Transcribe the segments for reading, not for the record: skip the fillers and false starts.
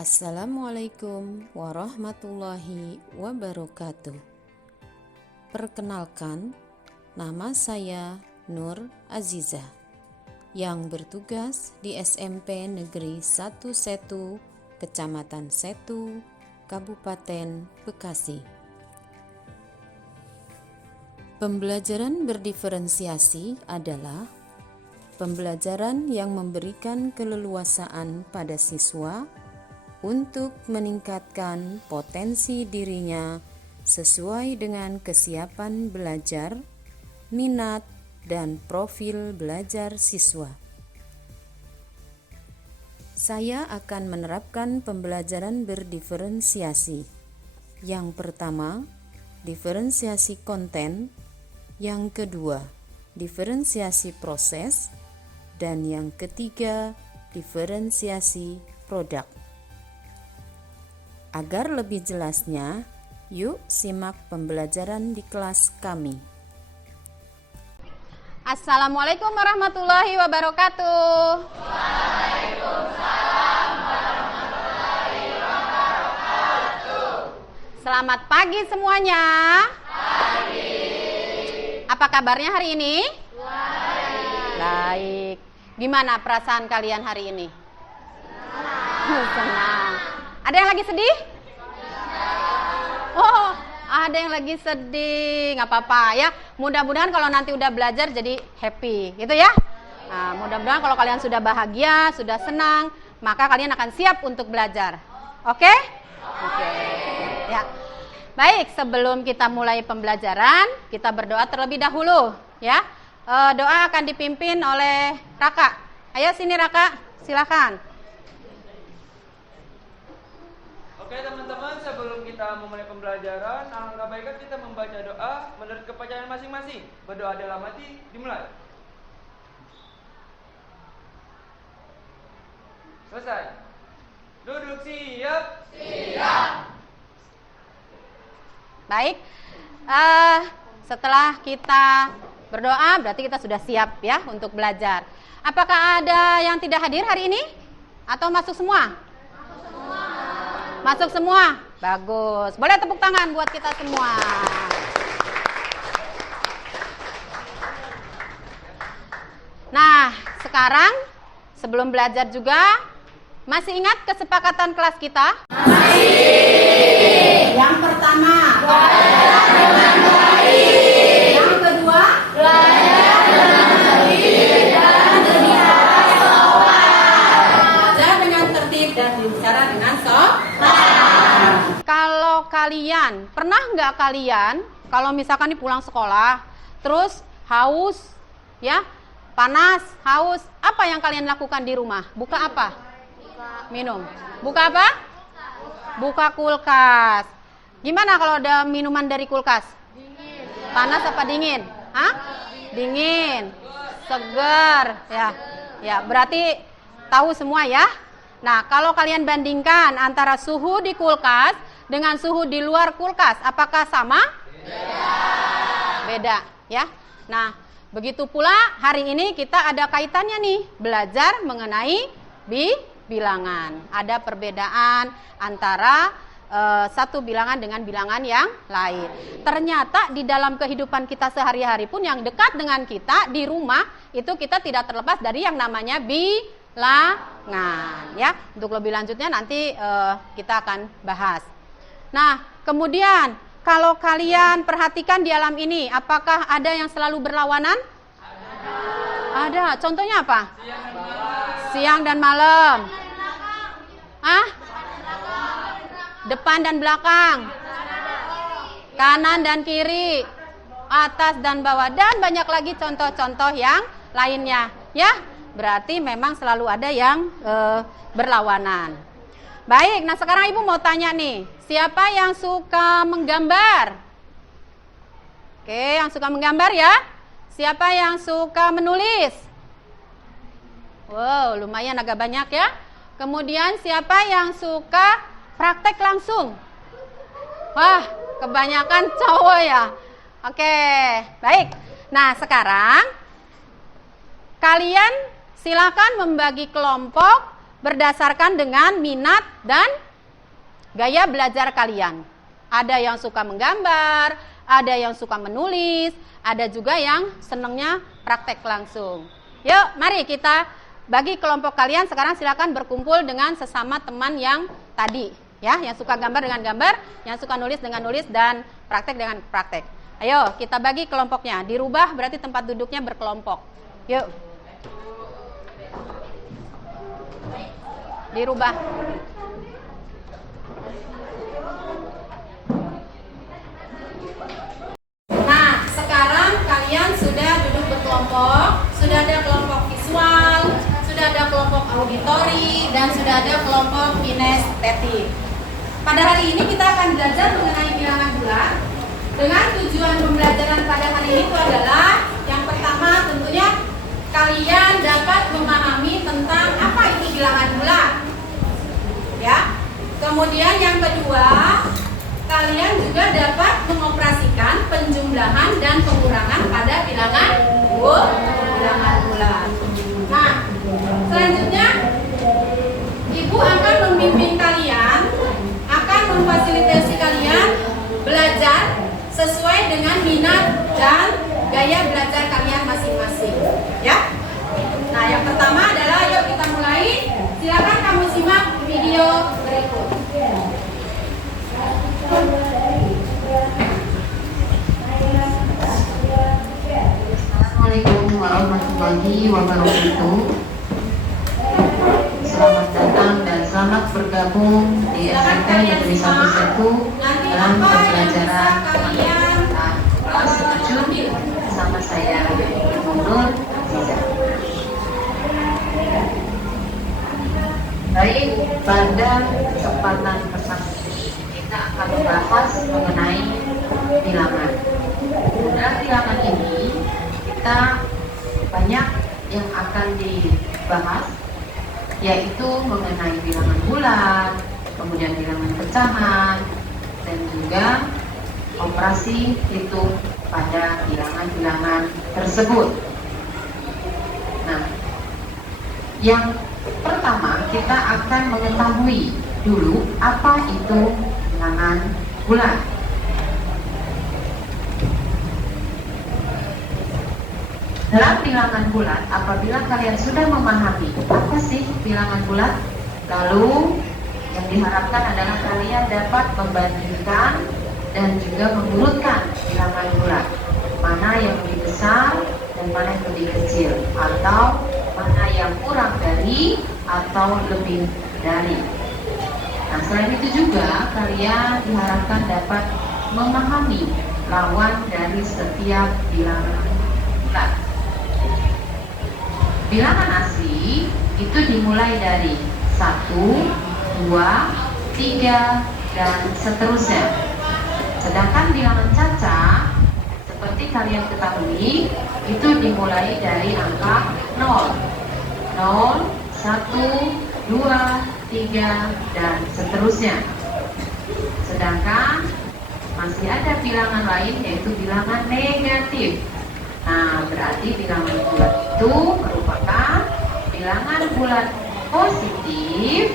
Assalamualaikum warahmatullahi wabarakatuh. Perkenalkan, nama saya Nur Azizah yang bertugas di SMP Negeri 1 Setu, Kecamatan Setu, Kabupaten Bekasi. Pembelajaran berdiferensiasi adalah pembelajaran yang memberikan keleluasaan pada siswa untuk meningkatkan potensi dirinya sesuai dengan kesiapan belajar, minat, dan profil belajar siswa. Saya akan menerapkan pembelajaran berdiferensiasi. Yang pertama, diferensiasi konten. Yang kedua, diferensiasi proses. Dan yang ketiga, diferensiasi produk. Agar lebih jelasnya, yuk simak pembelajaran di kelas kami. Assalamualaikum warahmatullahi wabarakatuh. Waalaikumsalam warahmatullahi wabarakatuh. Selamat pagi semuanya. Pagi. Apa kabarnya hari ini? Baik. Baik. Gimana perasaan kalian hari ini? Senang. Ada yang lagi sedih? Oh, ada yang lagi sedih. Nggak apa-apa ya. Mudah-mudahan kalau nanti udah belajar jadi happy, gitu ya. Nah, mudah-mudahan kalau kalian sudah bahagia, sudah senang, maka kalian akan siap untuk belajar. Oke? Oke. Ya. Baik, sebelum kita mulai pembelajaran, kita berdoa terlebih dahulu, ya. Doa akan dipimpin oleh Raka. Ayo sini Raka, silakan. Oke teman-teman, sebelum kita memulai pembelajaran, alangkah baiknya kita membaca doa menurut kepercayaan masing-masing. Berdoa dalam hati, dimulai. Selesai. Duduk siap. Siap. Baik, setelah kita berdoa berarti kita sudah siap ya untuk belajar. Apakah ada yang tidak hadir hari ini? Atau masuk semua? Masuk semua? Bagus. Boleh tepuk tangan buat kita semua. Nah, sekarang sebelum belajar juga, masih ingat kesepakatan kelas kita? Masih. Yang pertama, belajar dengan baik. Yang kedua, belajar dengan tertib dan berbicara sopan. Belajar dengan tertib dan berbicara dengan sopan. Kalau kalian, pernah nggak kalian, kalau misalkan nih pulang sekolah, terus haus, ya, panas, haus, apa yang kalian lakukan di rumah? Buka apa? Minum. Buka apa? Buka kulkas. Gimana kalau ada minuman dari kulkas? Dingin. Panas apa dingin? Hah? Dingin. Segar. Ya, berarti tahu semua ya. Nah, kalau kalian bandingkan antara suhu di kulkas dengan suhu di luar kulkas, apakah sama? Beda, ya. Nah, begitu pula hari ini kita ada kaitannya nih, belajar mengenai bilangan. Ada perbedaan antara satu bilangan dengan bilangan yang lain. Ternyata di dalam kehidupan kita sehari-hari pun yang dekat dengan kita di rumah itu kita tidak terlepas dari yang namanya bilangan, ya. Untuk lebih lanjutnya nanti kita akan bahas. Nah, kemudian kalau kalian perhatikan di alam ini, apakah ada yang selalu berlawanan? Ada. Contohnya apa? Siang dan malam. Depan dan belakang. Kanan dan kiri. Atas dan bawah. Dan banyak lagi contoh-contoh yang lainnya. Ya, berarti memang selalu ada yang berlawanan. Baik, nah sekarang Ibu mau tanya nih. Siapa yang suka menggambar? Oke, yang suka menggambar ya. Siapa yang suka menulis? Wow, lumayan agak banyak ya. Kemudian siapa yang suka praktek langsung? Wah, kebanyakan cowok ya. Oke, baik. Nah, sekarang kalian silakan membagi kelompok berdasarkan dengan minat dan gaya belajar kalian. Ada yang suka menggambar, ada yang suka menulis, ada juga yang senangnya praktek langsung. Yuk, mari kita bagi kelompok kalian. Sekarang silakan berkumpul dengan sesama teman yang tadi, ya, yang suka gambar dengan gambar, yang suka nulis dengan nulis, dan praktek dengan praktek. Ayo, kita bagi kelompoknya. Dirubah berarti tempat duduknya berkelompok. Yuk. Dirubah. Nah, sekarang kalian sudah duduk berkelompok, sudah ada kelompok visual, sudah ada kelompok auditori, dan sudah ada kelompok kinestetik. Pada hari ini kita akan belajar mengenai bilangan bulat. Dengan tujuan pembelajaran pada hari ini itu adalah yang pertama tentunya kalian dapat memahami tentang apa itu bilangan bulat. Ya. Kemudian yang kedua, kalian juga dapat mengoperasikan penjumlahan dan pengurangan pada bilangan bulat. Nah, selanjutnya Ibu akan membimbing kalian, akan memfasilitasi kalian belajar sesuai dengan minat dan gaya belajar kalian masing-masing, ya. Nah, yang pertama adalah, yuk kita mulai. Silakan kamu simak video berikut. Assalamualaikum warahmatullahi wabarakatuh. Selamat datang dan selamat bergabung di SMP Negeri 11 dalam pembelajaran kelas 7 bersama saya Nur Aziza. Baik, pada kesempatan bersama ini kita akan membahas mengenai bilangan. Dalam bilangan ini kita banyak yang akan dibahas, yaitu mengenai bilangan bulat, kemudian bilangan pecahan, dan juga operasi hitung pada bilangan-bilangan tersebut. Nah, yang pertama kita akan mengetahui dulu apa itu bilangan bulat. Dalam bilangan bulat, apabila kalian sudah memahami apa sih bilangan bulat, lalu yang diharapkan adalah kalian dapat membandingkan dan juga mengurutkan bilangan bulat, mana yang lebih besar dan mana yang lebih kecil, atau mana yang kurang dari atau lebih dari. Nah, selain itu juga kalian diharapkan dapat memahami lawan dari setiap bilangan bulat. Bilangan asli itu dimulai dari 1, 2, 3, dan seterusnya. Sedangkan bilangan caca, seperti kalian ketahui, itu dimulai dari angka 0, 0, 1, 2, 3, dan seterusnya. Sedangkan masih ada bilangan lain, yaitu bilangan negatif. Nah, berarti bilangan bulat itu merupakan bilangan bulat positif,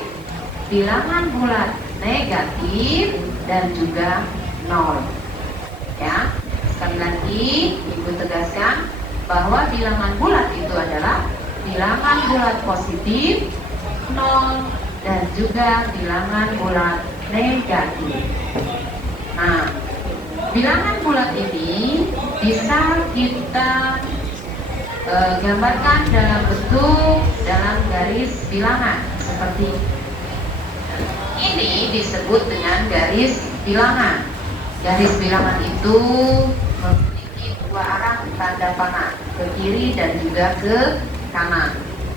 bilangan bulat negatif, dan juga 0. Ya, sekali lagi Ibu tegaskan bahwa bilangan bulat itu adalah bilangan bulat positif, 0, dan juga bilangan bulat negatif. Nah, bilangan bulat ini bisa kita gambarkan dalam bentuk dalam garis bilangan seperti ini, disebut dengan garis bilangan. Garis bilangan itu memiliki dua arah tanda panah, ke kiri dan juga ke kanan.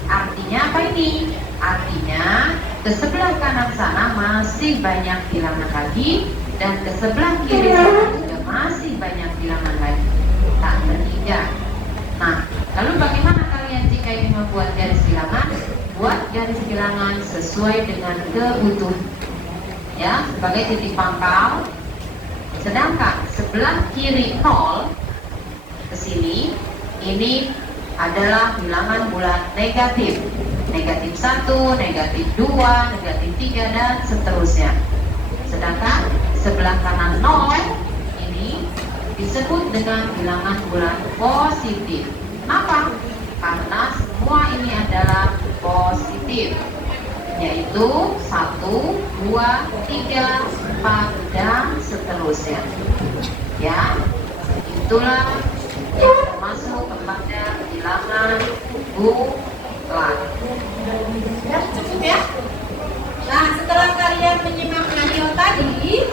Artinya apa ini? Artinya ke sebelah kanan sana masih banyak bilangan lagi, dan ke sebelah kiri sana juga masih banyak bilangan lagi. Tak bertiga. Nah, lalu bagaimana kalian jika ingin membuat garis bilangan? Buat garis bilangan sesuai dengan keutuhan, ya, sebagai titik pangkal. Sedangkan sebelah kiri 0 ke sini, ini adalah bilangan bulat negatif. negatif 1, negatif 2, negatif 3, dan seterusnya. Sedangkan sebelah kanan 0 ini disebut dengan bilangan bulat positif. Kenapa? Karena semua ini adalah positif, yaitu 1, 2, 3, 4, dan seterusnya. Ya, itulah yang termasuk kepada bilangan bulat. Ya, cukup ya. Nah, setelah kalian menyimak video tadi,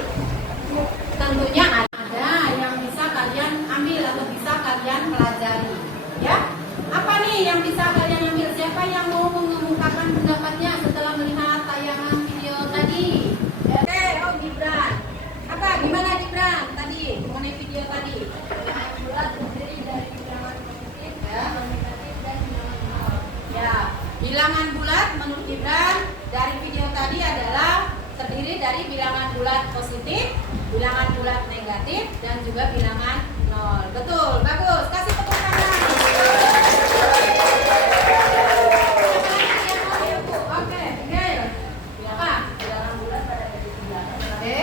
tentunya ada yang bisa kalian ambil atau bisa kalian pelajari. Ya, apa nih yang bisa kalian ambil? Siapa yang mau mengungkapkan pendapatnya setelah melihat tayangan video tadi? Oke, oh Gibran. Apa? Gimana Gibran tadi mengenai video tadi? Bulat terdiri dari bilangan positif, negatif, dan bilangan nol. Ya, bilangan bulat menurut Gibran dari video tadi adalah terdiri dari bilangan bulat positif, bilangan bulat negatif, dan juga bilangan nol. Betul, bagus. Kasih tepuk tangan. Oke, Miguel. Apa? Bilangan bulat pada garis bilangan. Oke.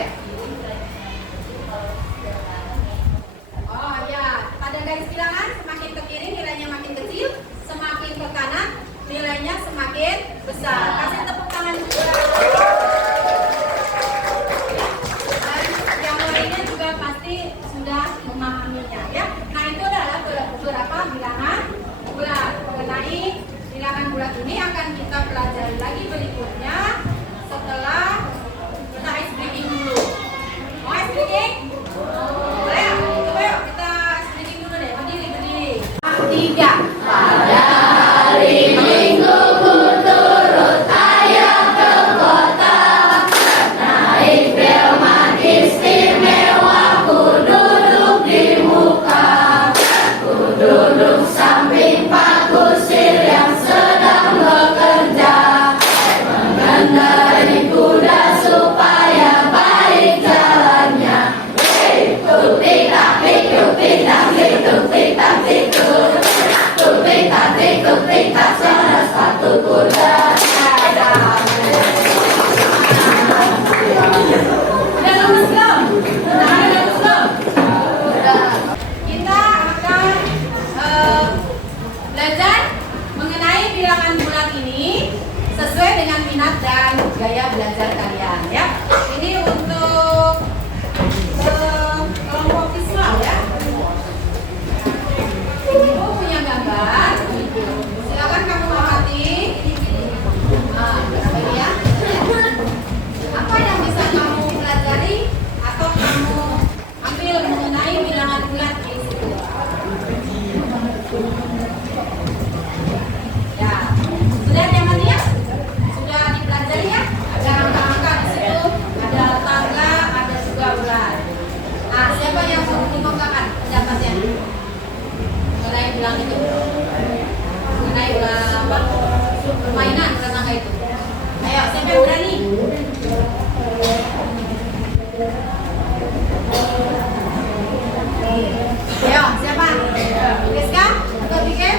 Oh ya, pada garis bilangan semakin ke kiri nilainya makin kecil, semakin ke kanan nilainya semakin besar. Kasih tepuk tangan juga. Dan yang lainnya juga pasti sudah memahaminya ya. Nah, itu adalah beberapa bilangan bulat. Mengenai bilangan bulat ini akan kita pelajari lagi berikutnya setelah kita ice breaking dulu. Mau ice breaking? Boleh ya? Coba yuk kita ice breaking dulu deh. Berdiri. 3. Pada hari Minggu ku turut ayah ke kota, naik delman istimewa, ku duduk di muka, ku duduk samping Pak Kusir yang sedang bekerja, mengendarai kuda supaya baik jalannya. Tuk-tik-tak, tuk-tik-tak, tuk-tik-tak, tuk-tik-tak, tuk-tik-tak, suara sepatu kuda. Udah lulus belum? Udah lulus belum? Udah. Kita akan belajar mengenai bilangan bulat ini sesuai dengan minat dan gaya belajar kalian ya. Ini untuk kelompok visual ya. Ibu punya gambar. Silakan kamu amati. Ini ya. Apa yang bisa kamu pelajari atau kamu ambil mengenai bilangan bulat di situ? Ya, sudah diamati ya? Sudah dipelajari ya? Ada angka-angka di situ, ada tangga, ada juga bulat. Nah, siapa yang mau mengungkapkan pendapatnya mengenai bilang itu? Mengenai apa? Permainan tangga itu. Ayo, siapa yang berani? Ayo, siapa? Rizka? Atau Bike?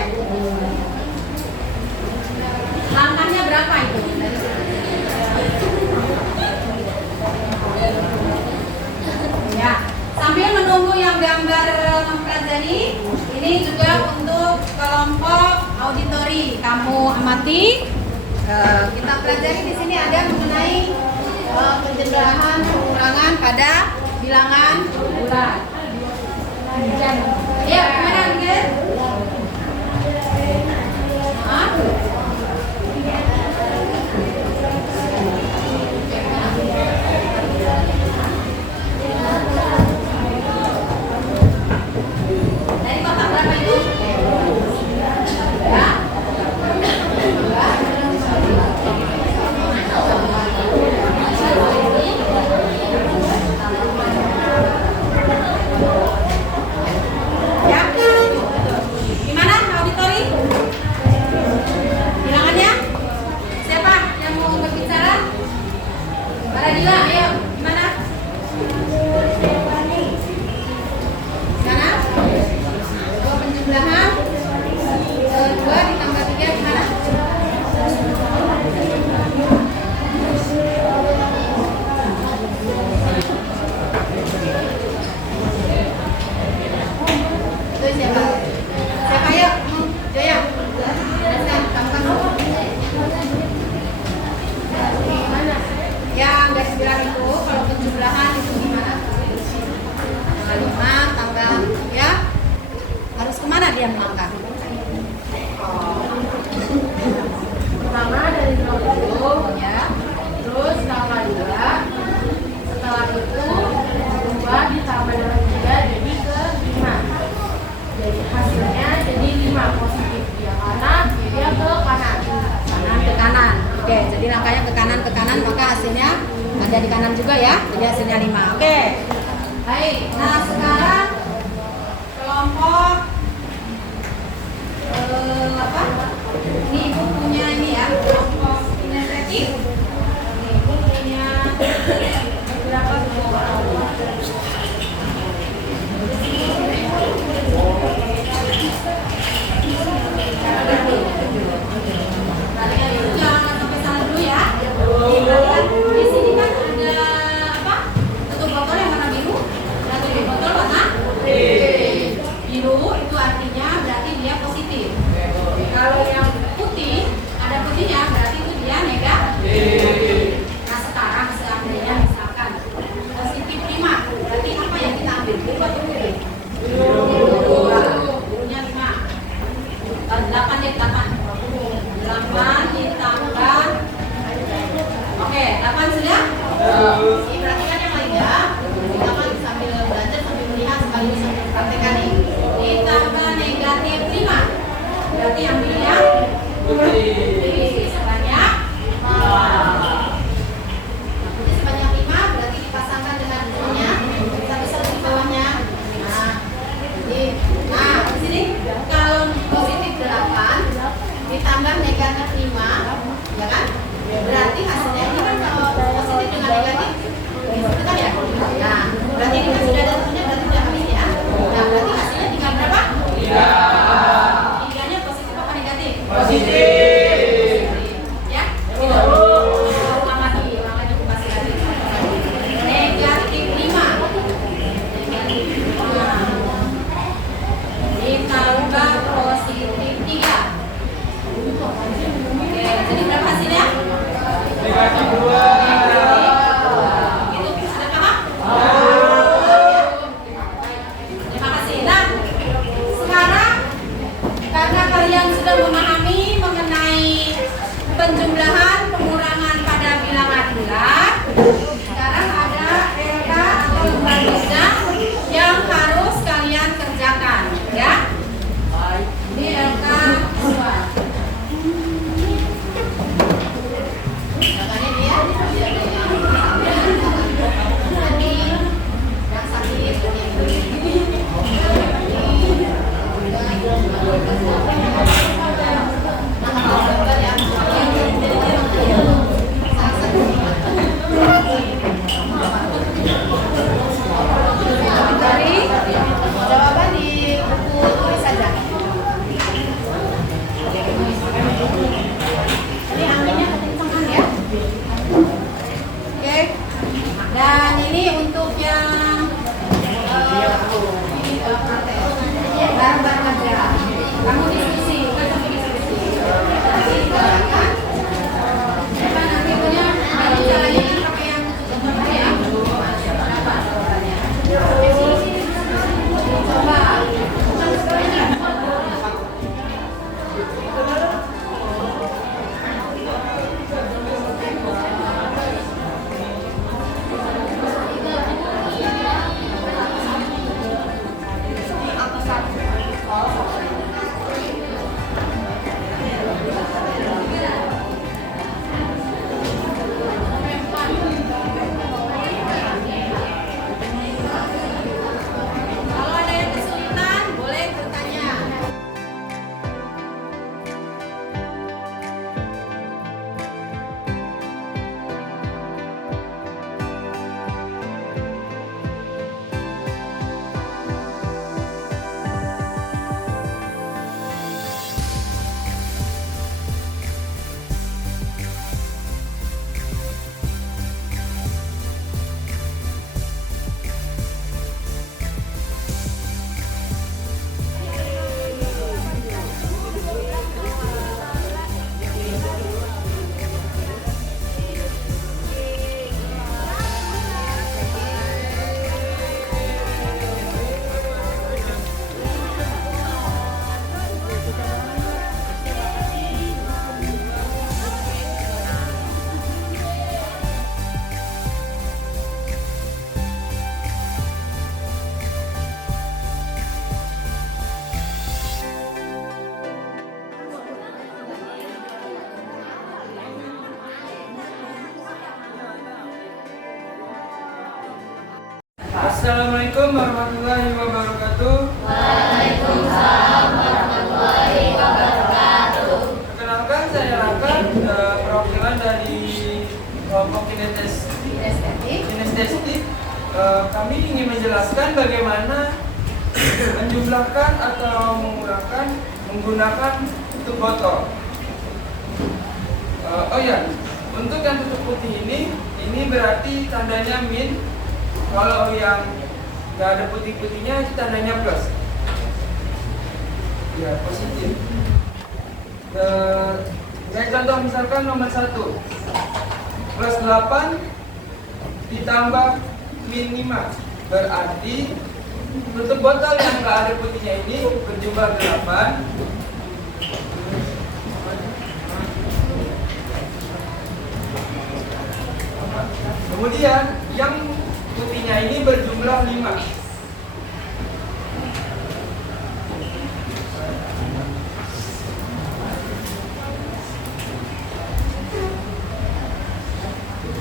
Langkahnya berapa itu? Ya, sambil menunggu yang gambar mempelajari, ini juga untuk kelompok auditori. Kamu amati. Kita pelajari di sini ada mengenai penjelasan pengurangan pada bilangan bulat. Ya, gimana Miguel? Hah? Dari kotak berapa itu? Ya. Ya. Gimana auditori? Oke, jadi langkahnya ke kanan, maka hasilnya ada di kanan juga ya. Jadi hasilnya 5. Oke. Baik, nah sekarang kelompok ini ibu punya ini ya, kelompok kinestetik. Ini ibu punya beberapa jangan sampai salah dulu ya. Di sini kan ada apa? Tutup botol yang warna biru dan tutup botol warna biru, itu artinya berarti dia positif. Kalau yang putih, ada putihnya berarti itu dia negatif. Nah sekarang seandainya misalkan positif Assalamualaikum warahmatullahi wabarakatuh. Waalaikumsalam warahmatullahi wabarakatuh. Perkenalkan, saya Raka, perwakilan dari kelompok kinestetik. Kami ingin menjelaskan bagaimana menjumlahkan atau mengurangkan menggunakan tutup botol. Oh ya, untuk yang tutup putih ini berarti tandanya min. Kalau yang nggak ada putih-putihnya itu tandanya plus. Ya, positif. Saya contoh misalkan nomor 1 plus 8 ditambah min 5 berarti tutup botol yang nggak ada putihnya ini berjumlah 8. Kemudian yang putihnya ini berjumlah 5.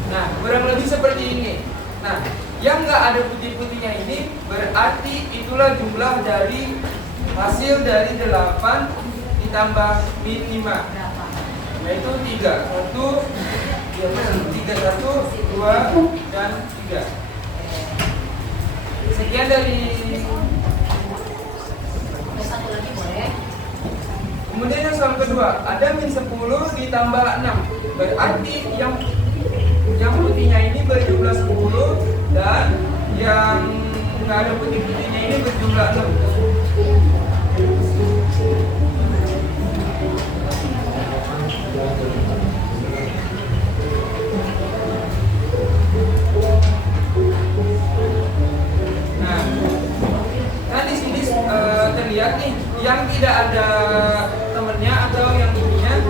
Nah, kurang lebih seperti ini. Nah, yang nggak ada putih-putihnya ini berarti itulah jumlah dari hasil dari 8 ditambah min 5, yaitu 3. 1, 2, dan 3. Sekian dari. Kemudian yang soal kedua, ada min 10 ditambah 6. Berarti yang putihnya ini berjumlah 10 dan yang nggak ada putih-putihnya ini berjumlah 6. Nah di sini terlihat nih yang tidak ada temennya atau yang ininya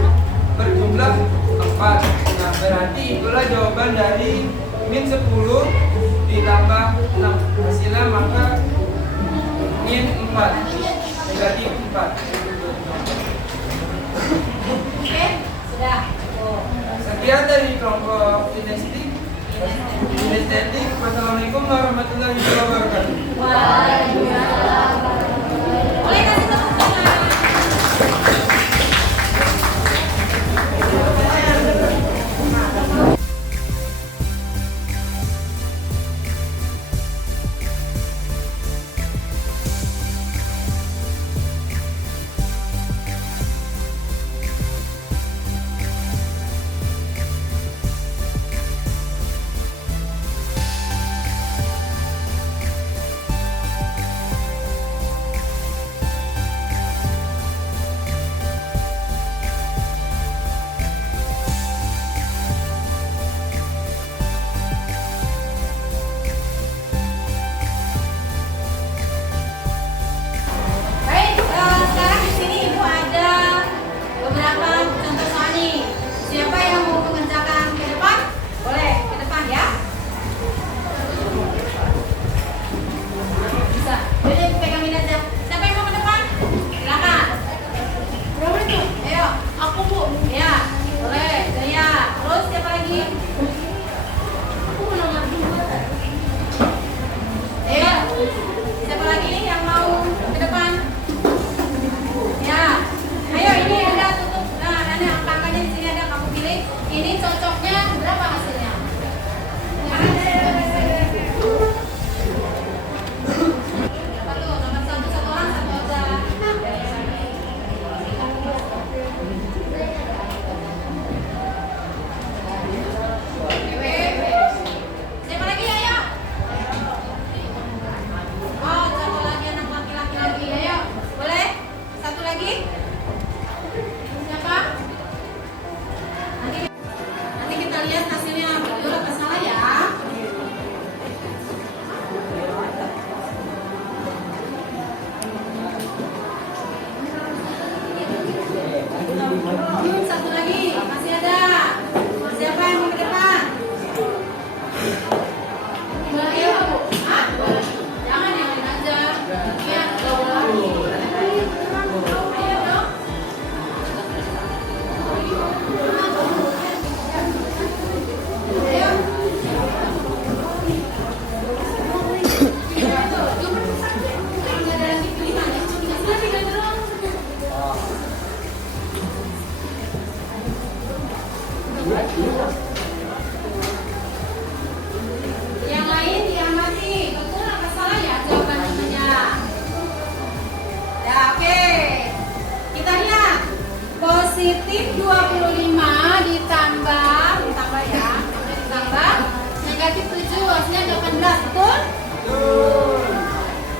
berjumlah 4. Nah berarti itulah jawaban dari min 10 ditambah 6. Hasilnya maka min 4, negatif 4. Oke, sudah. Sekian dari kelompok kinestetik. Wassalamualaikum warahmatullahi wabarakatuh. Waalaikumsalam. Boleh kasih tepuk tangan. Baik, sekarang di sini Ibu ada beberapa contoh soal nih. Siapa yang mau mengerjakan ke depan? Boleh ke depan ya. Bisa. Boleh pegangin aja. Siapa yang mau ke depan? Silakan. Berapa itu? Ayo, aku Bu. Ya, boleh. Saya. Terus siapa lagi? Aku mau nomor 2. Ayo. Siapa lagi yang mau ke depan? Ya, ayo ini ada tutup. Nah, ada angka-angkanya di sini ada kamu pilih. Ini cocoknya berapa hasilnya? Berapa tuh? Nomor 1 satu orang satu aja. Siapa lagi? Ayo.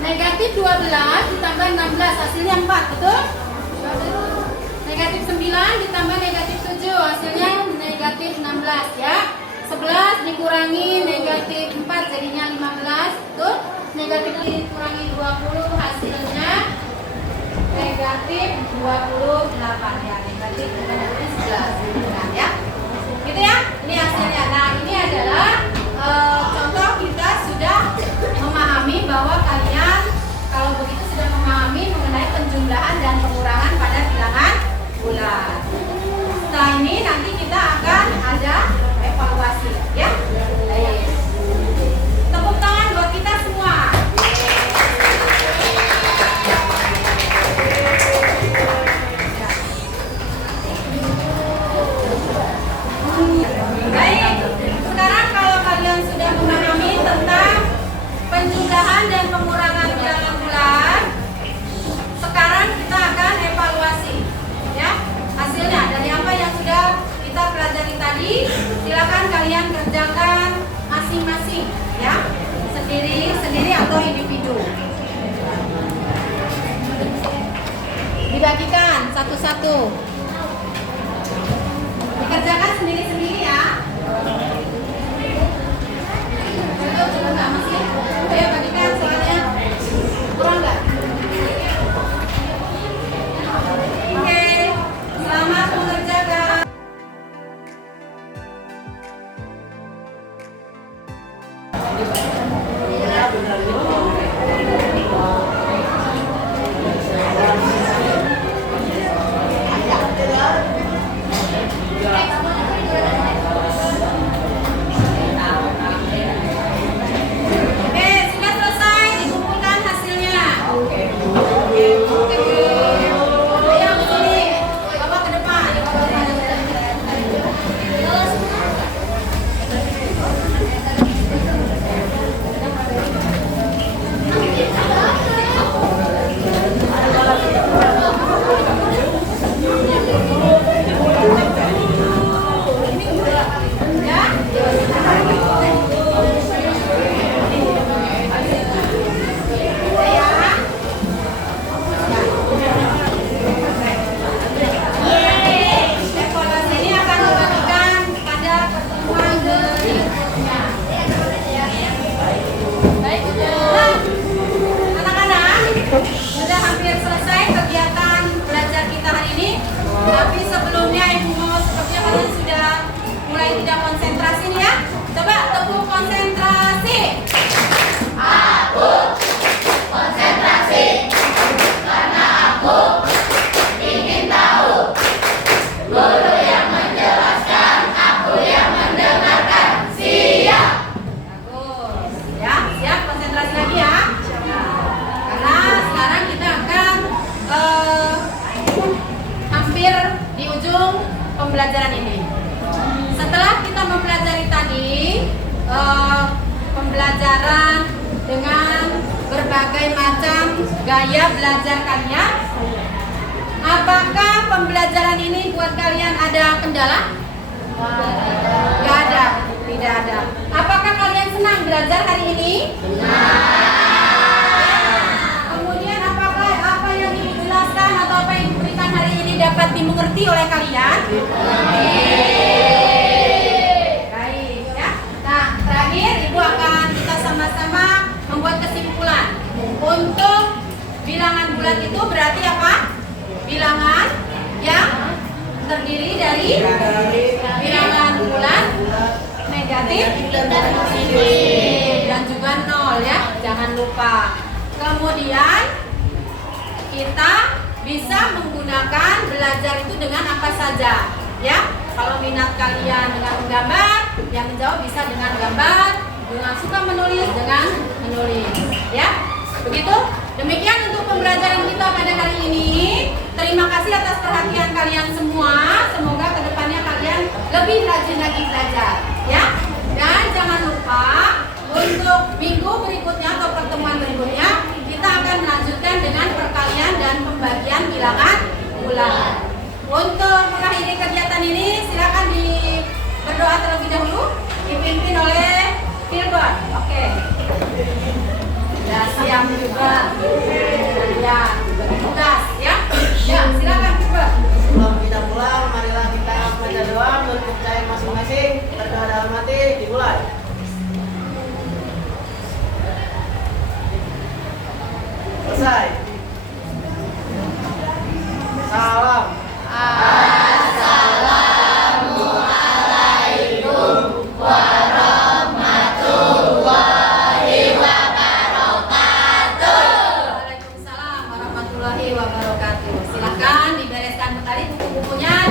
Negatif 12 ditambah 16 hasilnya 4, betul? Negatif 9 ditambah negatif 7 hasilnya negatif 16 ya. 11 dikurangi negatif 4 jadinya 15, betul? Negatif dikurangi 20 hasilnya negatif 28 ya. Negatif 11 ya. Gitu ya. Ini hasilnya. Nah, ini adalah contoh kita sudah memahami bahwa kalian kalau begitu sudah memahami mengenai penjumlahan dan pengurangan pada bilangan bulan. Setelah ini nanti kita akan ada evaluasi ya. Baik. Tepuk tangan buat kita semua. Baik. Sekarang kalau kalian sudah memahami tentang penjumlahan dan pengurangan bilangan bulan, sekarang kita akan evaluasi ya hasilnya dari apa yang sudah kita pelajari tadi. Silakan kalian kerjakan masing-masing ya, sendiri-sendiri atau individu. Dibagikan satu-satu, dikerjakan sendiri-sendiri ya. Coba nggak masih? Ayo bagikan soalnya kurang nggak? Oke, selamat mengerjakan. Pembelajaran ini. Setelah kita mempelajari tadi pembelajaran dengan berbagai macam gaya belajar kalian, apakah pembelajaran ini buat kalian ada kendala? Gak ada, tidak ada. Apakah kalian senang belajar hari ini? Kemudian apakah apa yang dijelaskan atau apa yang diberikan hari ini dapat dimengerti oleh kalian? Baik ya. Nah, terakhir Ibu akan kita sama-sama membuat kesimpulan. Untuk bilangan bulan itu berarti apa? Bilangan yang terdiri dari bilangan bulan negatif dan juga nol ya, jangan lupa. Kemudian kita bisa menggunakan belajar itu dengan apa saja ya. Kalau minat kalian dengan menggambar, yang menjawab bisa dengan gambar, dengan suka menulis dengan menulis ya. Begitu. Demikian untuk pembelajaran kita pada hari ini. Terima kasih atas perhatian kalian semua. Semoga kedepannya kalian lebih rajin lagi belajar ya. Dan jangan lupa untuk minggu berikutnya atau pertemuan berikutnya kita akan melanjutkan dengan perkalian dan pembagian bilangan bulan. Untuk mengakhiri kegiatan ini silakan berdoa terlebih dahulu dipimpin oleh Filbon. Oke. Hebat. Ya, tugas ya. Ya, silakan coba. Sebelum kita pulang, marilah kita baca doa menutup cahaya masing-masing. Berdoa dalam hati, dimulai. Selesai. Salam. Waalaikumsalam warahmatullahi wabarakatuh. Silakan dibereskan tadi buku-bukunya.